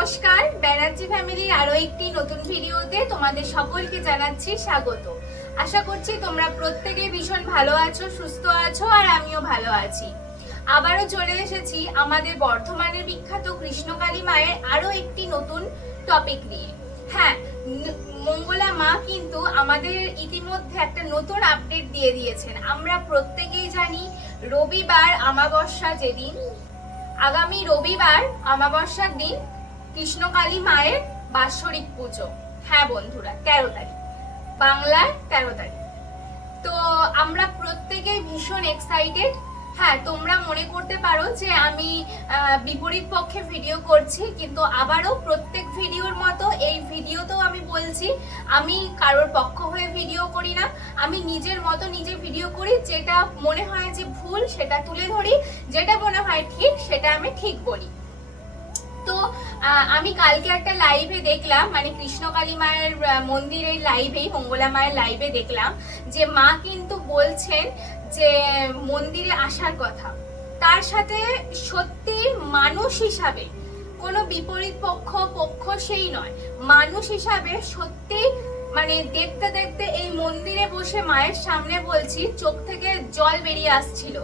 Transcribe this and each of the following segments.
নমস্কার, ব্যানার্জি ফ্যামিলির আরো একটি নতুন ভিডিওতে তোমাদের সকলকে জানাচ্ছি স্বাগত। আশা করছি তোমরা প্রত্যেকে ভীষণ ভালো আছো, সুস্থ আছো, আর আমিও ভালো আছি। আবারও চলে এসেছি আমাদের বর্ধমানের বিখ্যাত কৃষ্ণকালী মায়ের আরো একটি নতুন টপিক নিয়ে। হ্যাঁ, মঙ্গলা মা কিন্তু আমাদের ইতিমধ্যে একটা নতুন আপডেট দিয়ে দিয়েছেন। আমরা প্রত্যেকেই জানি রবিবার আমাবস্যা যেদিন, আগামী রবিবার আমাবস্যার দিন কৃষ্ণকালী মায়ের বাৎসরিক পুজো। হ্যাঁ বন্ধুরা, 13 তারিখ, বাংলার 13 তারিখ। তো আমরা প্রত্যেকেই ভীষণ এক্সাইটেড। হ্যাঁ, তোমরা মনে করতে পারো যে আমি বিপরীত পক্ষে ভিডিও করছি, কিন্তু আবারও প্রত্যেক ভিডিওর মতো এই ভিডিওতেও আমি বলছি আমি কারোর পক্ষ হয়ে ভিডিও করি না। আমি নিজের মতো নিজে ভিডিও করি। যেটা মনে হয় যে ভুল সেটা তুলে ধরি, যেটা মনে হয় ঠিক সেটা আমি ঠিক বলি। তো আমি কালকে একটা লাইভে দেখলাম, মানে কৃষ্ণকালী মায়ের মন্দিরের লাইভেই, মঙ্গলা মায়ের লাইভে দেখলাম যে মা কিন্তু বলছেন যে মন্দিরে আসার কথা। তার সাথে সত্যি মানুষ হিসাবে কোনো বিপরীত পক্ষ সেই নয়, মানুষ হিসাবে সত্যি মানে দেখতে দেখতে এই মন্দিরে বসে মায়ের সামনে বলছি চোখ থেকে জল বেরিয়ে আসছিল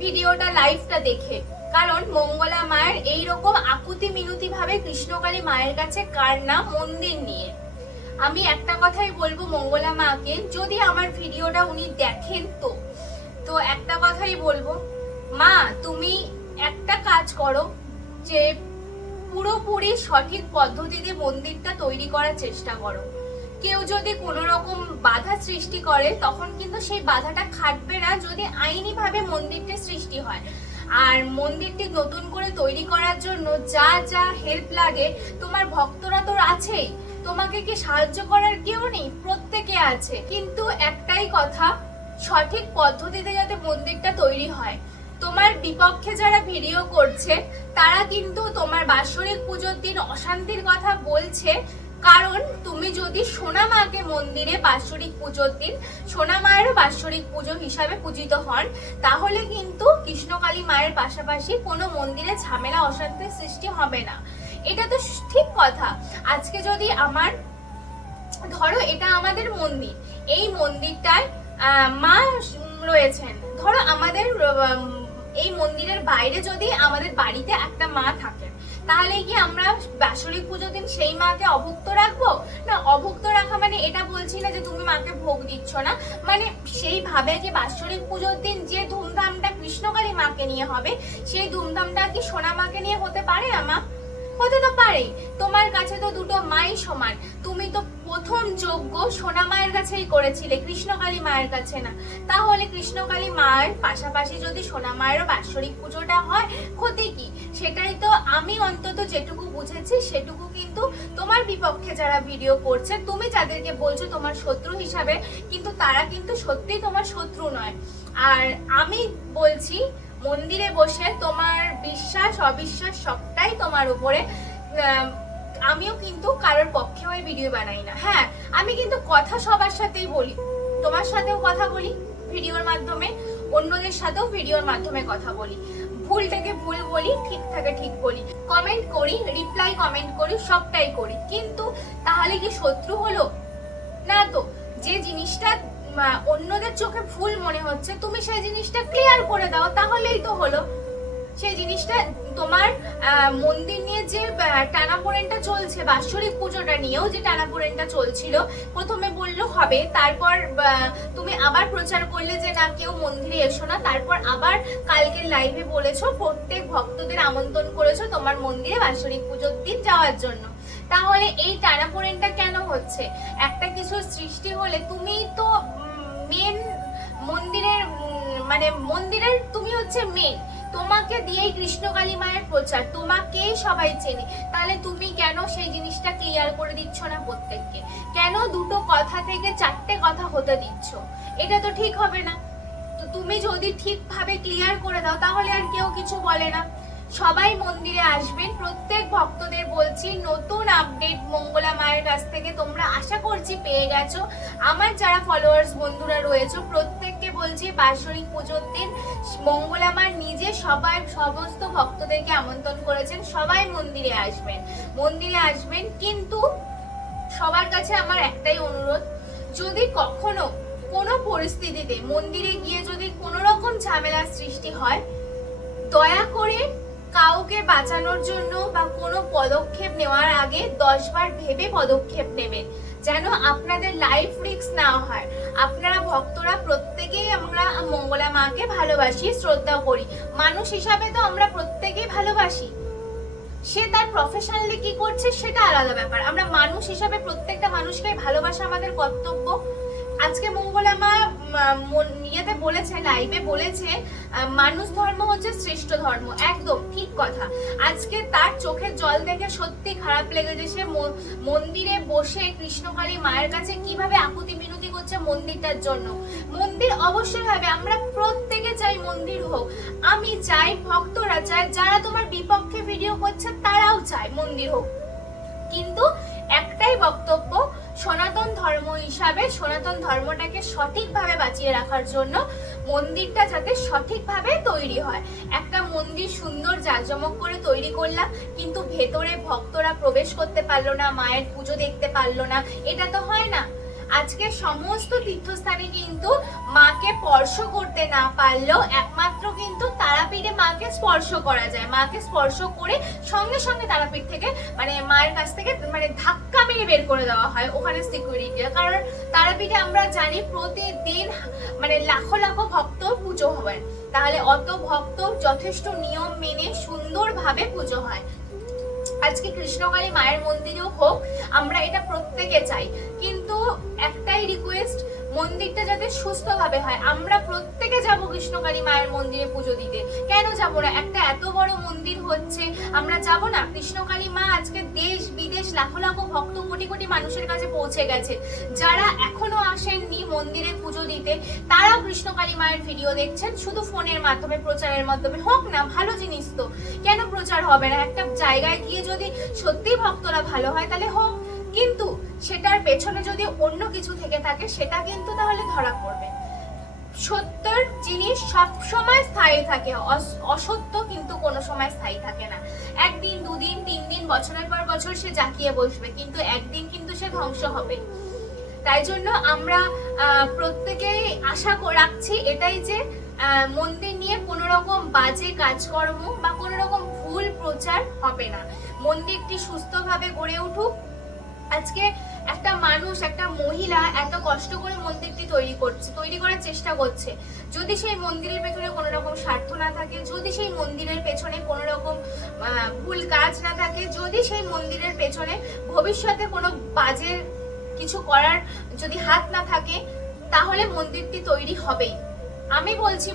ভিডিওটা, লাইভটা দেখে। কারণ মঙ্গলা মায়ের এইরকম আকুতি মিনতি ভাবে কৃষ্ণকালী মায়ের কাছে কার না মন্দির নিয়ে। আমি একটা কথাই বলবো মঙ্গলা মাকে, যদি আমার ভিডিওটা উনি দেখেন তো একটা কথাই বলবো, মা তুমি একটা কাজ করো, যে পুরোপুরি সঠিক পদ্ধতিতে মন্দিরটা তৈরি করার চেষ্টা করো। কেউ যদি কোনো রকম বাধা সৃষ্টি করে তখন কিন্তু সেই বাধাটা খাটবে না, যদি আইনি ভাবে মন্দিরটা সৃষ্টি হয়। আর মন্দিরটি নতুন করে তৈরি করার জন্য যা যা হেল্প লাগে, তোমার ভক্তরা তো আছেই, তোমাকে কি সাহায্য করার কেউ নেই? প্রত্যেকে আছে। কিন্তু একটাই কথা, সঠিক পদ্ধতিতে যাতে মন্দিরটা তৈরি হয়। তোমার বিপক্ষে যারা ভিডিও করছে তারা কিন্তু তোমার বাৎসরিক পুজোর দিন অশান্তির কথা বলছে, কারণ তুমি যদি সোনা মাকে মন্দিরে বাৎসরিক পুজোর দিন সোনা মায়েরও বাৎসরিক পুজো হিসাবে পূজিত হন, তাহলে কিন্তু কৃষ্ণকালী মায়ের পাশাপাশি কোনো মন্দিরে ঝামেলা অশান্তির সৃষ্টি হবে না। এটা তো ঠিক কথা। আজকে যদি আমার, ধরো এটা আমাদের মন্দির, এই মন্দিরটায় মা রয়েছেন, ধরো আমাদের এই মন্দিরের বাইরে যদি আমাদের বাড়িতে একটা মা থাকেন, তাহলে কি আমরা বাৎসরিক পুজোর দিন সেই মাকে অভুক্ত রাখবো? না, অভুক্ত রাখা মানে এটা বলছি না যে তুমি মাকে ভোগ দিচ্ছ না, মানে সেইভাবে যে বাৎসরিক পুজোর দিন যে ধুমধামটা কৃষ্ণকালী মাকে নিয়ে হবে, সেই ধুমধামটা কি সোনা মাকে নিয়ে হতে পারে না মা? হতে তো পারেই। তোমার কাছে তো দুটো মাই সমান। তুমি তো প্রথম যজ্ঞ সোনা মায়ের কাছেই করেছিলে, কৃষ্ণকালী মায়ের কাছে না। তাহলে কৃষ্ণকালী মায়ের পাশাপাশি যদি সোনা মায়েরও বাৎসরিক পুজোটা হয়, ক্ষতি কি? সেটাই তো আমি অন্তত যেটুকু বুঝেছি সেটুকু কিন্তু তোমার বিপক্ষে যারা ভিডিও করছে, তুমি যাদেরকে বলছো তোমার শত্রু হিসাবে, কিন্তু তারা কিন্তু সত্যিই তোমার শত্রু নয়। আর আমি বলছি মন্দিরে বসে তোমার বিশ্বাস অবিশ্বাস সবটাই তোমার উপরে। আমিও কিন্তু কারোর পক্ষে ওই ভিডিও বানাই না। হ্যাঁ, আমি কিন্তু কথা সবার সাথেই বলি, তোমার সাথেও কথা বলি ভিডিওর মাধ্যমে, অন্যদের সাথেও ভিডিওর মাধ্যমে কথা বলি। ভুলটাকে ভুল বলি, ঠিকটাকে ঠিক বলি, কমেন্ট করি, রিপ্লাই কমেন্ট করি, সবটাই করি। কিন্তু তাহলে কি শত্রু হলো? না তো। যে জিনিসটা অন্যদের চোখে ভুল মনে হচ্ছে, তুমি সেই জিনিসটা ক্লিয়ার করে দাও, তাহলেই তো হলো। সেই জিনিসটা তোমার মন্দির নিয়ে যে টানাপোড়েনটা চলছে, বাৎসরিক পুজোটা নিয়েও যে টানাপোড়েনটা চলছিল, প্রথমে বললো হবে, তারপর তুমি আবার প্রচার করলে যে না কেউ মন্দিরে এসো না, তারপর আবার কালকে লাইভে বলেছো প্রত্যেক ভক্তদের আমন্ত্রণ করেছো তোমার মন্দিরে বাৎসরিক পুজোর দিন যাওয়ার জন্য। তাহলে এই টানাপোড়েনটা কেন হচ্ছে? একটা কিছুর সৃষ্টি হলে তুমি তো মেন মন্দিরের, মানে মন্দিরের তুমি হচ্ছে মেন, তোমাকে দিয়েই কৃষ্ণকালী মায়ের প্রচার, তোমাকেই সবাই চেনে। তাহলে তুমি কেন সেই জিনিসটা ক্লিয়ার করে দিচ্ছ না প্রত্যেককে? কেন দুটো কথা থেকে চারটে কথা হতে দিচ্ছ? এটা তো ঠিক হবে না। তো তুমি যদি ঠিকভাবে ক্লিয়ার করে দাও তাহলে আর কেউ কিছু বলে না। সবাই মন্দিরে আসবেন। প্রত্যেক ভক্তদের বলছি নতুন আপডেট মঙ্গলা মায়ের কাছ থেকে তোমরা আশা করছি পেয়ে গেছো। আমার যারা ফলোয়ার্স বন্ধুরা রয়েছে প্রত্যেককে বলছি বাৎসরিক পুজোর দিন মঙ্গলা মা নিজে সমস্ত ভক্তদেরকে আমন্ত্রণ করেছেন, সবাই মন্দিরে আসবেন। কিন্তু সবার কাছে আমার একটাই অনুরোধ, যদি কখনো কোনো পরিস্থিতিতে মন্দিরে গিয়ে যদি কোনো রকম ঝামেলার সৃষ্টি হয়, দয়া করে কাউকে বাঁচানোর জন্য বা কোনো পদক্ষেপ নেওয়ার আগে 10 বার ভেবে পদক্ষেপ নেবেন, যেন আপনাদের লাইফ রিস্ক না হয়। আপনারা ভক্তরা প্রত্যেকেই আমরা মঙ্গলা মাকে ভালোবাসি, শ্রদ্ধা করি, মানুষ হিসাবে তো আমরা প্রত্যেকেই ভালোবাসি। সে তার প্রফেশনালি কি করছে সেটা আলাদা ব্যাপার, আমরা মানুষ হিসাবে প্রত্যেকটা মানুষকে ভালোবাসা আমাদের কর্তব্য। আজকে মঙ্গলা মা ইয়েতে বলেছে, লাইভে বলেছে মানুষ ধর্ম হচ্ছে শ্রেষ্ঠ ধর্ম, একদম ঠিক কথা। আজকে তার চোখের জল দেখে সত্যি খারাপ লেগেছে। সে মন্দিরে বসে কৃষ্ণকালী মায়ের কাছে কিভাবে আকুতি মিনতি করছে মন্দিরটার জন্য। মন্দির অবশ্যই হবে, আমরা প্রত্যেকে চাই মন্দির হোক, আমি চাই, ভক্তরা চায়, যারা তোমার বিপক্ষে ভিডিও করছে তারাও চায় মন্দির হোক। কিন্তু একটাই বক্তব্য, সনাতন ধর্ম হিসাবে সনাতন ধর্মটাকে সঠিকভাবে বাঁচিয়ে রাখার জন্য মন্দিরটা যাতে সঠিকভাবে তৈরি হয়। একটা মন্দির সুন্দর জাঁকজমক করে তৈরি করলাম, কিন্তু ভেতরে ভক্তরা প্রবেশ করতে পারলো না, মায়ের পুজো দেখতে পারলো না, এটা তো হয় না। আজকে সমস্ত তীর্থস্থানে কিন্তু মাকে স্পর্শ করতে না পারলেও একমাত্র কিন্তু তারাপীঠে মাকে স্পর্শ করা যায়। মাকে স্পর্শ করে সঙ্গে সঙ্গে তারাপীঠ থেকে মায়ের কাছ থেকে ধাক্কা মেরে বের করে দেওয়া হয় ওখানে সিকিউরিটি। কারণ তারাপীঠে আমরা জানি প্রতিদিন লাখো লাখো ভক্ত পুজো হয়, তাহলে অত ভক্ত যথেষ্ট নিয়ম মেনে সুন্দরভাবে পুজো হয়। আজকে কৃষ্ণকালী মায়ের মন্দিরেও হোক, আমরা এটা প্রত্যেকে চাই, কিন্তু একটাই রিকোয়েস্ট, মন্দিরটা যাতে সুস্থভাবে হয়। আমরা প্রত্যেকে যাব কৃষ্ণকালী মায়ের মন্দিরে পুজো দিতে, কেন যাব না? একটা এত বড় মন্দির হচ্ছে, আমরা যাব না? কৃষ্ণকালী মা আজকে দেশ বিদেশ লাখো লাখো ভক্ত কোটি কোটি মানুষের কাছে পৌঁছে গেছে। যারা এখনো আসেননি মন্দিরে পুজো দিতে, তারাও কৃষ্ণকালী মায়ের ভিডিও দেখছেন শুধু ফোনের মাধ্যমে, প্রচারের মাধ্যমে। হোক না, ভালো জিনিস তো, কেন প্রচার হবে না? একটা জায়গায় গিয়ে যদি সত্যি ভক্তরা ভালো হয় তাহলে হোক, কিন্তু সেটার পেছনে যদি অন্য কিছু থেকে থাকে সেটা কিন্তু তাহলে ধরা পড়বে। সত্যের জিনিস সব সময় স্থায়ী থাকে, অসত্য কিন্তু কোনো সময় স্থায়ী থাকে না। একদিন, দুদিন, 3 দিন, বছরের পর বছর সে জাকিয়ে বসবে, কিন্তু একদিন কিন্তু সে ধ্বংস হবে। তাই জন্য আমরা প্রত্যেকেই আশা রাখছি এটাই যে মন্দির নিয়ে কোনো রকম বাজে কাজকর্ম বা কোনো রকম ভুল প্রচার হবে না। মন্দিরটি সুস্থভাবে গড়ে উঠুক। আজকে একটা মানুষ, একটা মহিলা এত কষ্ট করে মন্দিরটি তৈরি করার চেষ্টা করছে, যদি সেই মন্দিরের পেছনে কোনো রকম স্বার্থ না থাকে, যদি সেই মন্দিরের পেছনে কোনো রকম ভুল কাজ না থাকে, যদি সেই মন্দিরের পেছনে ভবিষ্যতে কোনো বাজে কিছু করার যদি হাত না থাকে, তাহলে মন্দিরটি তৈরি হবেই। আমি বলছি,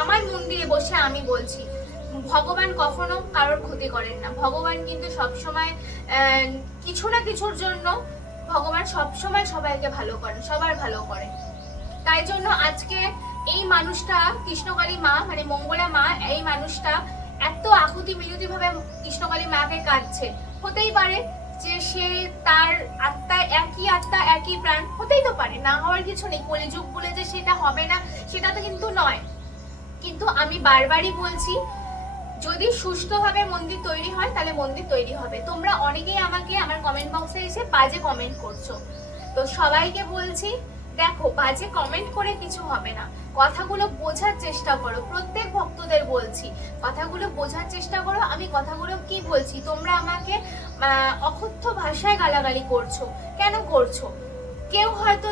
আমার মন্দিরে বসে আমি বলছি, ভগবান কখনো কারোর ক্ষতি করেন না। ভগবান কিন্তু সবসময় কিছু না কিছুর জন্য ভগবান সবসময় সবাইকে ভালো করেন, সবার ভালো করেন। তাই জন্য আজকে এই মানুষটা, কৃষ্ণকালী মা মঙ্গলা মা, এই মানুষটা এত আকুতি মিনতি ভাবে কৃষ্ণকালী মাকে কাঁদছে। হতেই পারে যে সে, তার আত্মায় একই আত্মা একই প্রাণ, হতেই তো পারে, না হওয়ার কিছু নেই। কলিযুগ বলে যে সেটা হবে না সেটা তো কিন্তু নয়। কিন্তু আমি বারবারই বলছি, যদি সুষ্ঠুভাবে মন্দির তৈরি হয় তাহলে মন্দির তৈরি হবে। তোমরা অনেকেই আমাকে আমার কমেন্ট বক্সে এসে বাজে কমেন্ট করছো, তো সবাইকে বলছি, দেখো, বাজে কমেন্ট করে কিছু হবে না, কথাগুলো বোঝার চেষ্টা করো। প্রত্যেক ভক্তদের বলছি, কথাগুলো বোঝার চেষ্টা করো। আমি কথাগুলো কি বলছি, তোমরা আমাকে অকথ্য ভাষায় গালাগালি করছো, কেন করছো? কেউ হয়তো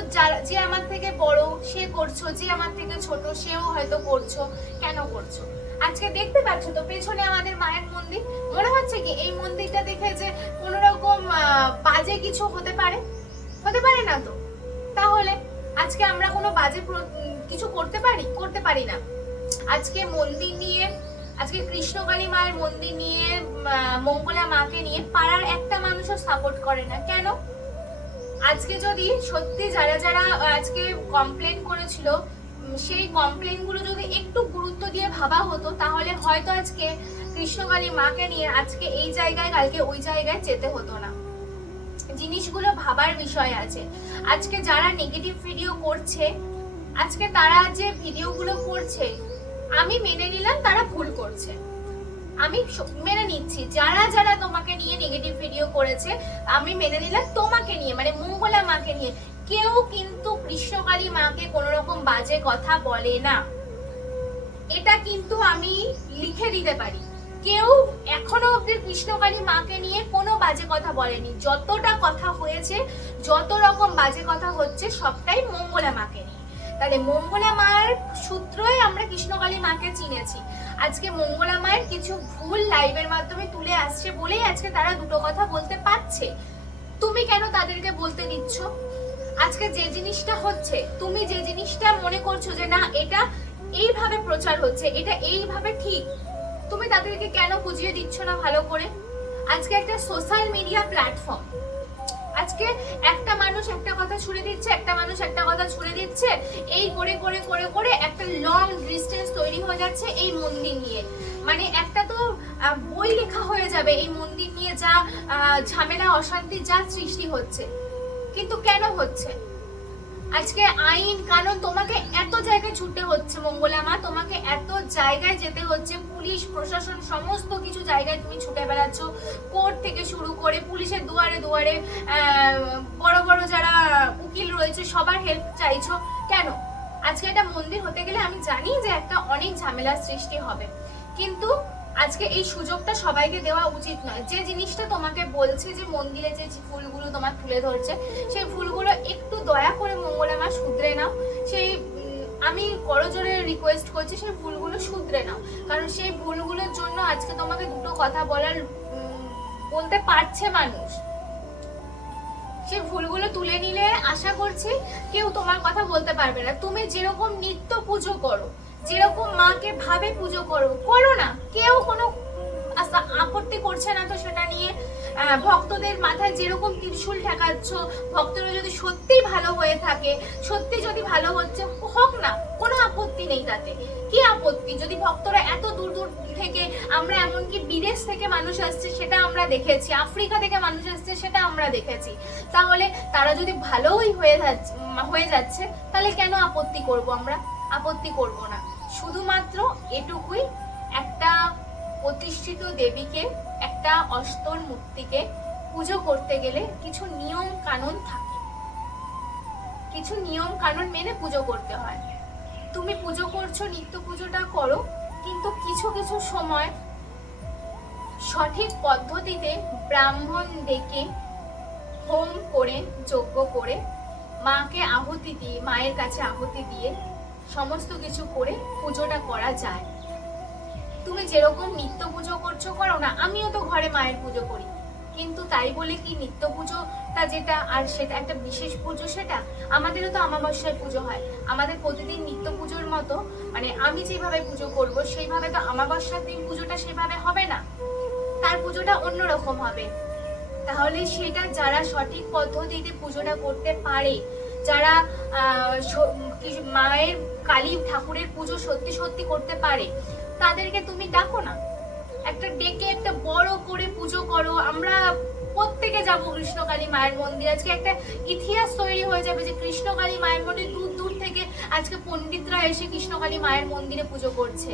যে আমার থেকে বড় সে করছো, যে আমার থেকে ছোট সেও হয়তো করছো, কেন করছো? আজকে দেখতে পাচ্ছ তো পেছনে আমাদের মায়ের মন্দির, মনে হচ্ছে কি এই মন্দিরটা দেখে যে কোন রকম বাজে কিছু হতে পারে? হতে পারে না তো। তাহলে আজকে আমরা কোনো বাজে কিছু করতে পারি না। আজকে মন্দির নিয়ে, আজকে কৃষ্ণকালী মায়ের মন্দির নিয়ে, মঙ্গলা মাকে নিয়ে পাড়ার একটা মানুষও সাপোর্ট করে না, কেন? আজকে যদি সত্যি যারা যারা আজকে কমপ্লেন করেছিল, সেই কমপ্লেন গুলো যদি একটু গুরুত্ব দিয়ে ভাবা হতো, তাহলে হয়তো আজকে কৃষ্ণকালী মাকে নিয়ে আজকে এই জায়গায় কালকে ওই জায়গায় যেতে হতো না। জিনিসগুলো ভাবার বিষয় আছে। আজকে যারা নেগেটিভ ভিডিও করছে, আজকে তারা যে ভিডিওগুলো করছে, আমি মেনে নিলাম তারা ভুল করছে, আমি মেনে নিচ্ছি। যারা যারা তোমাকে নিয়ে নেগেটিভ ভিডিও করেছে, আমি মেনে নিলাম তোমাকে নিয়ে, মানে মঙ্গলা মাকে নিয়ে কেউ কিন্তু কৃষ্ণকালী মাকে কোনো রকম বাজে কথা বলে না, এটা কিন্তু আমি লিখে দিতে পারি। কেউ এখনো অব্দি কৃষ্ণকালী মাকে নিয়ে কোনো বাজে কথা বলেনি। যতটা কথা হয়েছে, যত রকম বাজে কথা হচ্ছে, সবটাই মঙ্গলা মাকে নিয়ে। তাহলে মঙ্গলা মায়ের সূত্রই আমরা কৃষ্ণকালী মাকে চিনেছি। আজকে মঙ্গলা মায়ের কিছু ভুল লাইভের মাধ্যমে তুলে আসছে বলেই আজকে তারা দুটো কথা বলতে পারছে। তুমি কেন তাদেরকে বলতে দিচ্ছ? আজকে যে জিনিসটা হচ্ছে, তুমি যে জিনিসটা মনে করছো যে না এটা এইভাবে প্রচার হচ্ছে, এটা এইভাবে ঠিক, তুমি তাদেরকে কেন বুঝিয়ে দিচ্ছ না ভালো করে? আজকে একটা সোশ্যাল মিডিয়া প্ল্যাটফর্ম, আজকে একটা মানুষ একটা কথা ছুড়ে দিচ্ছে, একটা মানুষ একটা কথা ছুড়ে দিচ্ছে, এই করে করে করে করে একটা লং ডিস্টেন্স তৈরি হয়ে যাচ্ছে এই মন্দির নিয়ে। মানে একটা তো বই লেখা হয়ে যাবে এই মন্দির নিয়ে, যা ঝামেলা অশান্তি যা সৃষ্টি হচ্ছে। কিন্তু কেন হচ্ছে? আজকে আইন কানুন, তোমাকে এত জায়গায় ছুটতে হচ্ছে মঙ্গলা মা, তোমাকে এত জায়গায় যেতে হচ্ছে, পুলিশ প্রশাসন সমস্ত কিছু জায়গায় তুমি ছুটে বেড়াচ্ছ, কোর্ট থেকে শুরু করে পুলিশের দুয়ারে দুয়ারে বড় বড় যারা উকিল রয়েছে সবার হেল্প চাইছো। কেন? আজকে একটা মন্দির হতে গেলে আমি জানি যে একটা অনেক ঝামেলার সৃষ্টি হবে, কিন্তু আজকে এই সুযোগটা সবাইকে দেওয়া উচিত নয়। যে জিনিসটা তোমাকে বলছে যে মন্দিরে যে ফুলগুলো তোমার তুলে ধরছে, সেই ফুলগুলো একটু দয়া করে মঙ্গলা মা শুধরে নাও। সেই আমি করজোরে রিকোয়েস্ট করছি, সেই ভুলগুলো শুধরে নাও। কারণ সেই ভুলগুলোর জন্য আজকে তোমাকে দুটো কথা বলতে পারছে মানুষ। সেই ভুলগুলো তুলে নিলে আশা করছি কেউ তোমার কথা বলতে পারবে না। তুমি যেরকম নিত্য পুজো করো, যেরকম মাকে ভাবে পুজো করো, করো না, কেউ কোনো আপত্তি করছে না তো সেটা নিয়ে। ভক্তদের মাথায় যেরকম ত্রিশূল ঠেকাচ্ছ, ভক্তরা যদি সত্যিই ভালো হয়ে থাকে, সত্যি যদি ভালো হচ্ছে হোক না, কোনো আপত্তি নেই তাতে। কি আপত্তি? যদি ভক্তরা এত দূর দূর থেকে, আমরা এমনকি বিদেশ থেকে মানুষ আসছে সেটা আমরা দেখেছি, আফ্রিকা থেকে মানুষ আসছে সেটা আমরা দেখেছি, তাহলে তারা যদি ভালোই হয়ে যাচ্ছে তাহলে কেন আপত্তি করব? আমরা আপত্তি করব না। শুধুমাত্র এটুকুই, একটা প্রতিষ্ঠিত দেবীকে, একটা অস্তর মূর্তিকে পুজো করতে গেলে কিছু নিয়ম কানুন থাকে, কিছু নিয়ম কানুন মেনে পুজো করতে হয়। তুমি পুজো করছো, নিত্য পুজোটা করো, কিন্তু কিছু কিছু সময় সঠিক পদ্ধতিতে ব্রাহ্মণ ডেকে হোম করে, যজ্ঞ করে, মাকে আহুতি দিয়ে, মায়ের কাছে আহুতি দিয়ে সমস্ত কিছু করে পুজোটা করা যায়। তুমি যেরকম নিত্য পুজো করছো করো না, আমিও তো ঘরে মায়ের পুজো করি, কিন্তু তাই বলে কি নিত্য পুজোটা যেটা আর সেটা একটা বিশেষ পুজো? সেটা আমাদেরও তো অমাবস্যায় পুজো হয়। আমাদের প্রতিদিন নিত্য পুজোর মতো, মানে আমি যেভাবে পুজো করব সেইভাবে তো অমাবস্যার দিন পুজোটা সেভাবে হবে না, তার পুজোটা অন্যরকম হবে। তাহলে সেটা যারা সঠিক পদ্ধতিতে পুজোটা করতে পারে, যারা মায়ের কালী ঠাকুরের পুজো সত্যি সত্যি করতে পারে, তাদেরকে তুমি ডাকো না, একটা ডেকে একটা বড় করে পুজো করো। আমরা প্রত্যেকে যাব কৃষ্ণকালী মায়ের মন্দির। আজকে একটা ইতিহাস তৈরি হয়ে যাবে যে কৃষ্ণকালী মায়ের মন্দির, দূর দূর থেকে আজকে পণ্ডিতরা এসে কৃষ্ণকালী মায়ের মন্দিরে পুজো করছে।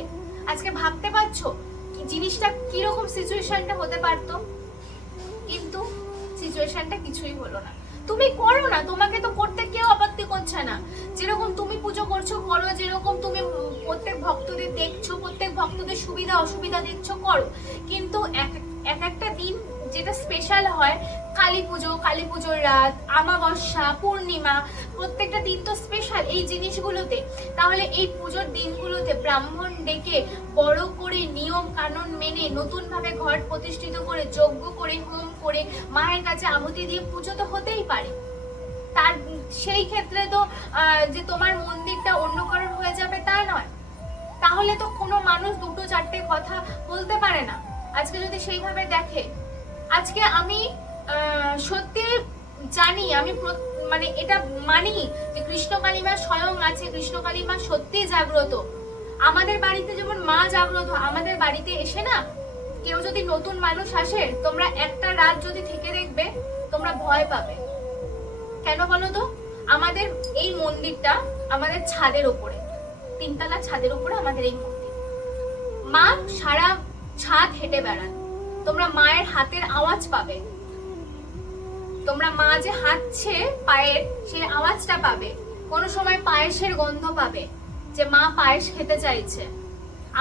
আজকে ভাবতে পারছো জিনিসটা কিরকম সিচুয়েশনটা হতে পারতো? কিন্তু সিচুয়েশনটা কিছুই হলো না। তুমি করো না, তোমাকে তো করতে কেউ আপত্তি করছে না। যেরকম তুমি পুজো করছো করো, যেরকম তুমি প্রত্যেক ভক্তদের দেখছো, প্রত্যেক ভক্তদের সুবিধা অসুবিধা দেখছো করো। কিন্তু এক একটা দিন যেটা স্পেশাল হয়, কালী পুজোর রাত, অমাবস্যা, পূর্ণিমা, প্রত্যেকটা দিন তো স্পেশাল এই জিনিসগুলোতে। তাহলে এই পুজোর দিনগুলোতে ব্রাহ্মণ ডেকে বড় করে নিয়ম কানুন মেনে নতুন ভাবে ঘট প্রতিষ্ঠিত করে, যজ্ঞ করে, হোম করে, মায়ের কাছে আহুতি দিয়ে পুজো তো হতেই পারে। তার সেই ক্ষেত্রে তো যে তোমার মন্দিরটা অন্য কারণ হয়ে যাবে তা নয়। তাহলে তো কোনো মানুষ দুটো চারটে কথা বলতে পারে না। আজকে যদি সেইভাবে দেখে, আজকে আমি সত্যি জানি, আমি মানে এটা মানি যে কৃষ্ণকালী মা স্বয়ং আছে, কৃষ্ণকালী মা সত্যি জাগ্রত। আমাদের বাড়িতে যেমন মা জাগ্রত, আমাদের বাড়িতে এসে না কেউ যদি নতুন মানুষ আসে, তোমরা একটা রাত যদি থেকে দেখবে, তোমরা ভয় পাবে। কেন বলো তো? আমাদের এই মন্দিরটা আমাদের ছাদের উপরে, 3 তলা ছাদের উপরে আমাদের এই মন্দির। মা সারা ছাদ হেঁটে বেড়ান, তোমরা মায়ের হাতের আওয়াজ পাবে। তোমরা মা যে হাঁটছে পায়ের, সেই আওয়াজটা পাবে। কোনো সময় পায়েসের গন্ধ পাবে, যে মা পায়েস খেতে চাইছে।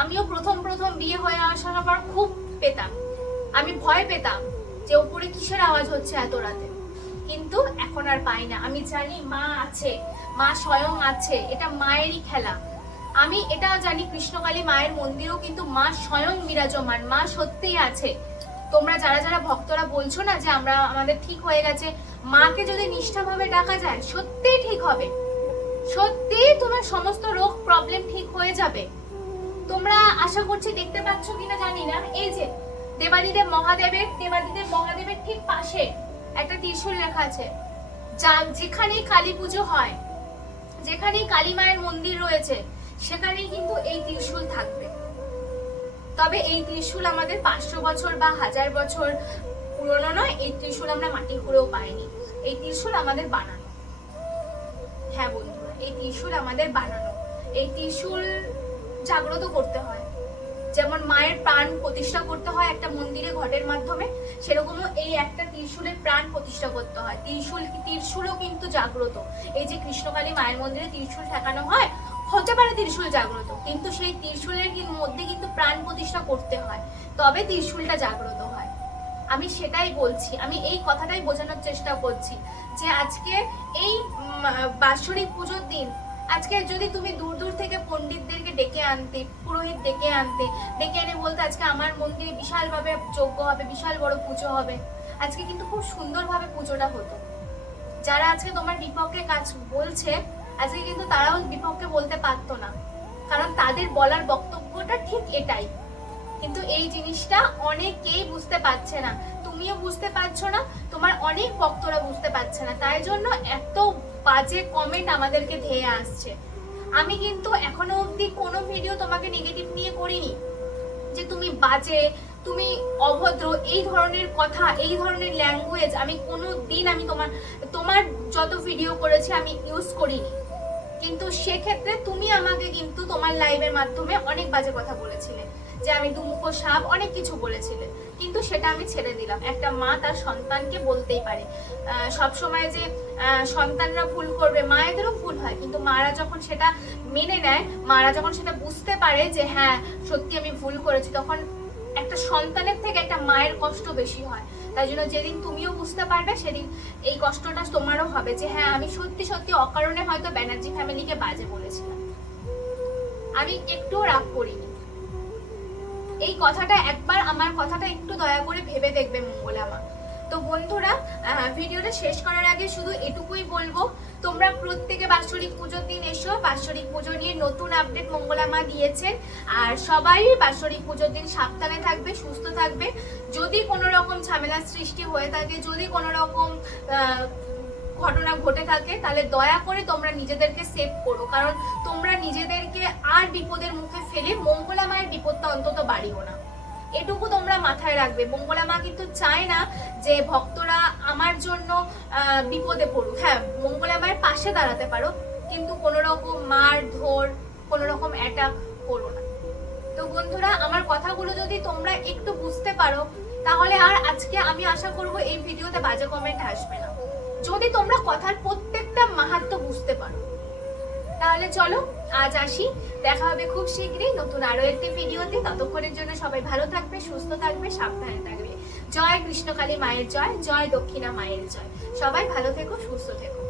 আমিও প্রথম বিয়ে হয়ে আসার পর খুব পেতাম, আমি ভয় পেতাম যে উপরে কিসের আওয়াজ হচ্ছে এত রাতে, কিন্তু এখন আর পাই না। আমি জানি মা আছে, মা স্বয়ং আছে, এটা মায়েরই খেলা। আমি এটাও জানি কৃষ্ণকালী মায়ের মন্দিরেও কিন্তু মা স্বয়ং বিরাজমান, মা সত্যিই আছে। তোমরা যারা যারা ভক্তরা বলছো না যে আমাদের ঠিক হয়ে গেছে, মাকে যদি নিষ্ঠাভাবে ডাকা যায় সত্যিই ঠিক হবে, সত্যি তোমার সমস্ত রোগ প্রবলেম ঠিক হয়ে যাবে। তোমরা আশা করছি দেখতে পাচ্ছ কিনা জানি না, এই যে দেবাদিদেব মহাদেবের ঠিক পাশে একটা ত্রিশূল লেখা আছে। যেখানেই কালী পুজো হয়, যেখানেই কালী মায়ের মন্দির রয়েছে, সেখানেই কিন্তু এই ত্রিশূল থাকবে। তবে এই ত্রিশূল আমাদের 500 বছর বা 1000 বছর পুরনো নয়। এই ত্রিশূল আমরা মাটি খুঁড়েও পাইনি, এই ত্রিশূল আমাদের বানানো। হ্যাঁ বন্ধুরা, এই ত্রিশূল আমাদের বানানো। এই ত্রিশূল জাগ্রত করতে হয়, যেমন মায়ের প্রাণ প্রতিষ্ঠা করতে হয় একটা মন্দিরে ঘটের মাধ্যমে, সেরকমও এই একটা ত্রিশূলের প্রাণ প্রতিষ্ঠা করতে হয়। ত্রিশূলও কিন্তু জাগ্রত। এই যে কৃষ্ণকালী মায়ের মন্দিরে ত্রিশূল ঠেকানো হয়, হতে পারে ত্রিশূল জাগ্রত, কিন্তু সেই ত্রিশূলের মধ্যে কিন্তু প্রাণ প্রতিষ্ঠা করতে হয়, তবে ত্রিশূলটা জাগ্রত হয়। আমি সেটাই বলছি, আমি এই কথাটাই বোঝানোর চেষ্টা করছি যে আজকে এই বাৎসরিক পুজোর দিন, আজকে যদি তুমি দূর দূর থেকে পণ্ডিতদেরকে ডেকে আনতে, পুরোহিত ডেকে এনে বলতে আজকে আমার মন্দিরে বিশাল ভাবে যজ্ঞ হবে, বিশাল বড় পুজো হবে, আজকে কিন্তু খুব সুন্দরভাবে পুজোটা হতো। যারা আজকে তোমার বিপক্ষে কাজ বলছে, আজকে কিন্তু তারাও বিপক্ষে বলতে পারতো না, কারণ তাদের বলার বক্তব্যটা ঠিক এটাই। কিন্তু এই জিনিসটা অনেকেই বুঝতে পারছে না, তুমিও বুঝতে পারছো না, তোমার অনেক ভক্তরা বুঝতে পারছে না, তাই জন্য এত বাজে কমেন্ট আমাদেরকে ধেয়ে আসছে। আমি কিন্তু এখনো অবধি কোনো ভিডিও তোমাকে নেগেটিভ নিয়ে করিনি, যে তুমি বাজে, তুমি অভদ্র, এই ধরনের কথা, এই ধরনের ল্যাঙ্গুয়েজ আমি কোনো দিন আমি তোমার যত ভিডিও করেছি আমি ইউজ করিনি। কিন্তু সেক্ষেত্রে তুমি আমাকে কিন্তু তোমার লাইভের মাধ্যমে অনেক বাজে কথা বলেছিলে, যে আমি দুমুখো সাপ, অনেক কিছু বলেছিলে, কিন্তু সেটা আমি ছেড়ে দিলাম। একটা মা তার সন্তানকে বলতেই পারে, সব সময় যে সন্তানরা ভুল করবে, মায়েদেরও ভুল হয়, কিন্তু মারা যখন সেটা মেনে নেয়, মারা যখন সেটা বুঝতে পারে যে হ্যাঁ সত্যি আমি ভুল করেছি, তখন একটা সন্তানের থেকে একটা মায়ের কষ্ট বেশি হয়। তাই জন্য যেদিন তুমিও বুঝতে পারবে, সেদিন এই কষ্টটা তোমারও হবে, যে হ্যাঁ আমি সত্যি অকারণে হয়তো ব্যানার্জি ফ্যামিলিকে বাজে বলেছিলাম, আমি একটু রাগ করিনি। এই কথাটা একবার, আমার কথাটা একটু দয়া করে ভেবে দেখবে মঙ্গলা মা। তো বন্ধুরা, ভিডিওটা শেষ করার আগে শুধু এটুকুই বলবো, তোমরা প্রত্যেকে বাৎসরিক পুজোর দিন এসো। বাৎসরিক পুজো নিয়ে নতুন আপডেট মঙ্গলা মা দিয়েছেন, আর সবাই বাৎসরিক পুজোর দিন সাবধানে থাকবে, সুস্থ থাকবে। যদি কোনো রকম ঝামেলার সৃষ্টি হয়ে থাকে, যদি কোনো রকম ঘটনা ঘটে থাকে, তাহলে দয়া করে তোমরা নিজেদেরকে সেভ করো, কারণ তোমরা নিজেদেরকে আর বিপদের মুখে ফেলে মঙ্গলা মায়ের বিপদটা অন্তত বাড়িও না। এটুকু তোমরা মাথায় রাখবে। মঙ্গলা মা কিন্তু চায় না যে ভক্তরা আমার জন্য বিপদে পড়ুক। হ্যাঁ, মঙ্গলা মায়ের পাশে দাঁড়াতে পারো, কিন্তু কোনো রকম মারধর, কোনো রকম অ্যাটাক করো না। তো বন্ধুরা, আমার কথাগুলো যদি তোমরা একটু বুঝতে পারো, তাহলে আর আজকে আমি আশা করব এই ভিডিওতে বাজে কমেন্ট আসবে না। যদি তোমরা কথার প্রত্যেকটা মাহাত্ম্য বুঝতে পারো, তাহলে চলো আজ আসি। দেখা হবে খুব শীঘ্রই নতুন আরো একটি ভিডিওতে। ততক্ষণের জন্য সবাই ভালো থাকবে, সুস্থ থাকবে, সাবধানে থাকবে। জয় কৃষ্ণকালী মায়ের জয়, জয় দক্ষিণা মায়ের জয়। সবাই ভালো থেকো, সুস্থ থেকো।